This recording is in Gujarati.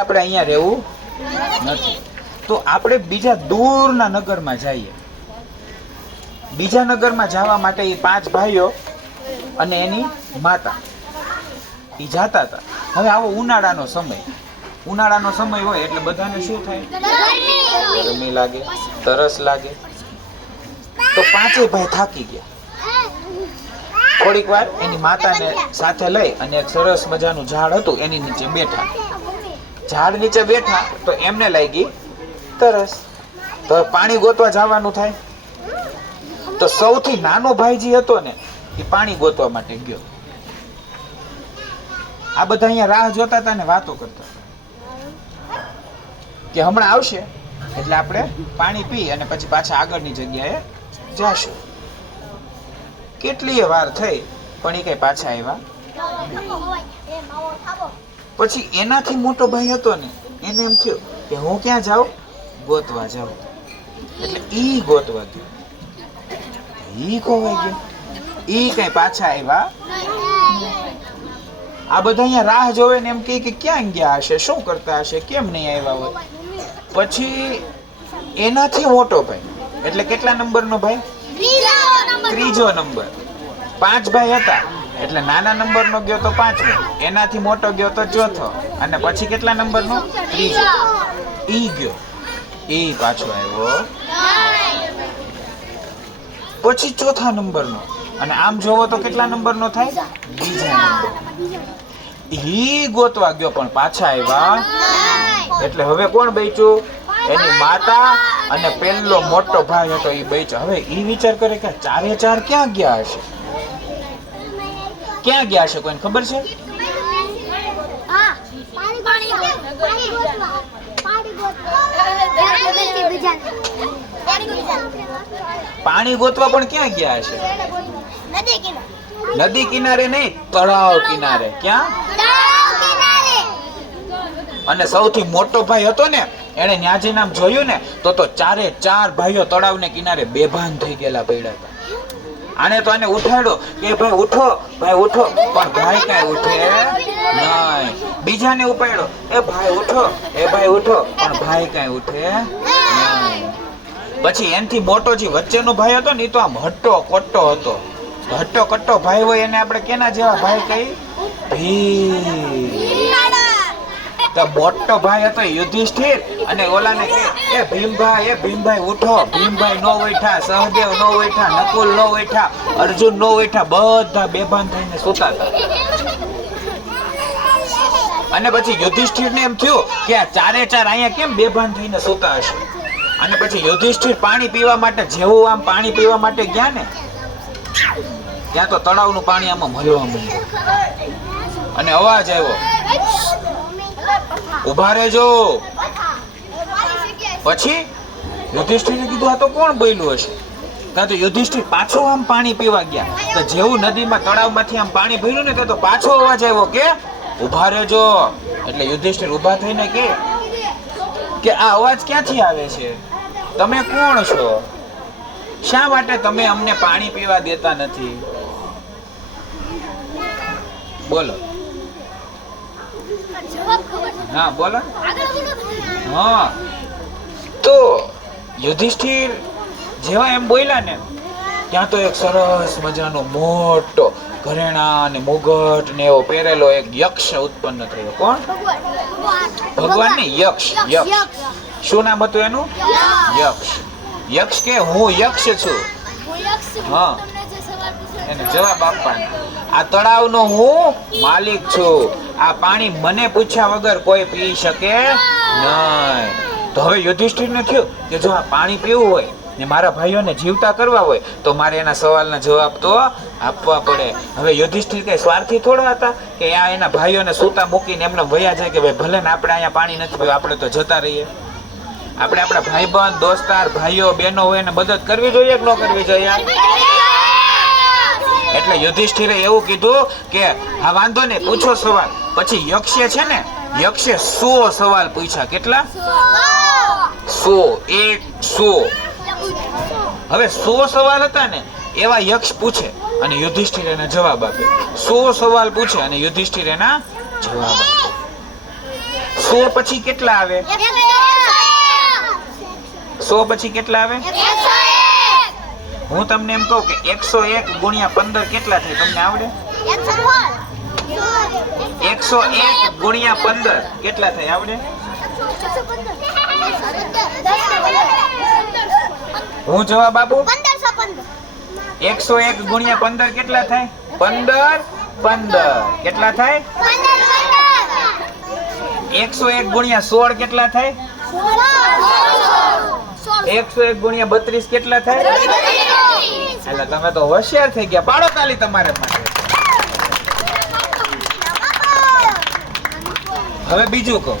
આપણે અહીંયા રહેવું નથી, તો આપણે બીજા દૂરના નગરમાં જઈએ. બીજા નગરમાં જવા માટે એ 5 ભાઈઓ અને એની માતા એ જાતા હતા. હવે આવો ઉનાળાનો સમય હોય એટલે બધાને શું થાય? ગરમી લાગે, તરસ લાગે. તો 5 ભાઈ થાકી ગયા. થોડીક વાર એની માતાને સાથે લઈ અને એક સરસ મજાનું ઝાડ હતું એની નીચે બેઠા. ઝાડ નીચે બેઠા તો એમને લાગી તરસ. તો પાણી ગોતવા જવાનું થાય. તો સૌથી નાનો ભાઈ જે હતો ને એ પાણી ગોતવા માટે ગયો. આ બધા અહીંયા રાહ જોતા હતા ને વાતો કરતા હતા કે હમણાં આવશે એટલે આપણે પાણી પી અને પછી પાછા આગળની જગ્યાએ જાશું. કેટલીય વાર થઈ પણ એ કઈ પાછા આવ્યા. પછી એનાથી મોટો ભાઈ હતો ને એને એમ થયું કે હું ક્યાં જાઉં? ગોતવા જાઉં. એટલે ઈ ગોતવા ગયો. ઈ ખોવાઈ ગયો. ઈ કઈ પાછા આવ્યા. આ બધા અહીંયા રાહ જોવે ને એમ કે ક્યાં ગયા હશે, શું કરતા હશે, કેમ નહીં આવ્યા હોય. પછી એનાથી મોટો ભાઈ એટલે કેટલા નંબરનો ભાઈ? ત્રીજો નંબર. 5 ભાઈ હતા એટલે નાના નંબરનો ગયો તો 5મો, એનાથી મોટો ગયો તો 4થો, અને પછી કેટલા નંબરનો? 3જો. ઈ ગયો. ઈ પાછો આવ્યો. પછી 4થા નંબરનો, અને આમ જોવો તો કેટલા નંબરનો થાય? બીજા નંબર. ઈ ગોતવા ગયો પણ પાછા આવ્યા. એટલે હવે કોણ બચ્યું? એની માતા અને પેલો મોટો ભાઈ હતો એ બચ્યો. હવે ઈ વિચાર કરે કે 4 ક્યાં ગયા હશે? ક્યાં ગયા હશે? કોઈને ખબર છે? પાણી ગોતવા પણ ક્યાં ગયા હશે? નદી કિનારે નહીં, તળાવ કિનારે. ક્યાં? અને સૌથી મોટો ભાઈ હતો ને એને ન્યા જઈને આમ જોયું ને તો 4 ભાઈઓ તળાવને કિનારે બેભાન થઈ ગયેલા પડ્યા હતા. આને તો આને ઉઠાડ્યો કે ભાઈ ઉઠો, ભાઈ ઉઠો, પણ ભાઈ કાંઈ ઉઠે નહીં. બીજાને ઉપાડ્યો, એ ભાઈ ઉઠો, એ ભાઈ ઉઠો, પણ ભાઈ કાંઈ ઉઠે નહીં. પછી એનથી મોટો જે વચ્ચેનો ભાઈ હતો ને એ તો આમ હટ્ટો કટ્ટો હતો. હટ્ટો કટ્ટો ભાઈ હોય એને આપણે કેના જેવા ભાઈ કઈ? ભીમ. તો મોટો ભાઈ હતો યુધિષ્ઠિર, અને ઓલાને કે એ ભીમભાઈ ઉઠો. ભીમભાઈ નો ઉઠ્યા, સહદેવ નો ઉઠ્યા, નકુલ નો ઉઠ્યા, અર્જુન નો ઉઠ્યા, બધા બેભાન થઈને સૂતા હતા. અને પછી યુધિષ્ઠિરને એમ થયું કે આ 4 અહીંયા કેમ બેભાન થઈને સૂતા હશે. અને પછી યુધિષ્ઠિર પાણી પીવા માટે જેવું આમ પાણી પીવા માટે ગયા ને ત્યાં તો તળાવનું પાણી આમાં મલવા માંડ્યું. અને અવાજ આવ્યો, ઉભા રહેજો. પછી યુધિષ્ઠિરે કીધું આ તો કોણ બોલ્યું હશે? ત્યાં તો યુધિષ્ઠિર પાછો આમ પાણી પીવા ગયા. તો જેવું નદીમાં તળાવમાંથી આમ પાણી ભર્યું ને તો પાછો અવાજ આવ્યો કે ઉભા રહેજો. એટલે યુધિષ્ઠિર ઉભા થઈને કે આ અવાજ ક્યાંથી આવે છે? તમે કોણ છો? શા માટે તમે અમને પાણી પીવા દેતા નથી? બોલો. હા બોલો. હા, તો યુધિષ્ઠિર જેવા એમ બોલ્યા ને ત્યાં તો એક સરસ મજાનો મોટો ઘરેણા ને મુગટ ને એવો પહેરેલો એક યક્ષ ઉત્પન્ન થયો. કોણ? ભગવાન ને યક્ષ. શું નામ હતું એનું? યક્ષ. યક્ષ કે હું યક્ષ છું. હા, એને જવાબ આપવાનો. આ તળાવનો હું માલિક છું. આ પાણી મને પૂછ્યા વગર કોઈ પી શકે નહીં. તો હવે યુધિષ્ઠિરને થયું કે જો આ પાણી પીવું હોય ને મારા ભાઈઓને જીવતા કરવા હોય તો મારે એના સવાલના જવાબ તો આપવા પડે. હવે યુધિષ્ઠિર કઈ સ્વાર્થી થોડા હતા કે આ એના ભાઈઓને સૂતા મૂકીને એમને વયા જાય કે ભાઈ ભલે ને આપણે અહીંયા પાણી નથી પીવું, આપણે તો જતા રહીએ. આપણે આપણા ભાઈબંધ, દોસ્તાર, ભાઈઓ, બહેનો હોય એને મદદ કરવી જોઈએ કે ન કરવી જોઈએ? એટલે યુધિષ્ઠિરે એવું કીધું કે હા વાંધો નહીં, પૂછો સવાલ. પછી યક્ષે છે ને યક્ષે 100 સવાલ પૂછ્યા. કેટલા? 100. હવે 100 સવાલ હતા ને એવા યક્ષ પૂછે અને યુધિષ્ઠિર એને જવાબ આપે. 100 સવાલ પૂછે અને યુધિષ્ઠિર એના જવાબ આપે. 100 પછી કેટલા આવે? 100 પછી કેટલા આવે? હું તમને એમ કહું કે 101 ગુણ્યા 15 કેટલા થાય? તમને આવડે? 101 ગુણ્યા 15 કેટલા થાય? આવડે? હું જવાબ આપું? 101 ગુણ્યા 15 કેટલા થાય? 15 કેટલા થાય? 101 ગુણ્યા 16 કેટલા થાય? 101 ગુણ્યા 32 કેટલા થાય? એટલે તમે તો હોશિયાર થઈ ગયા. પાડો તાલી તમારે માટે. હવે બીજું કહું.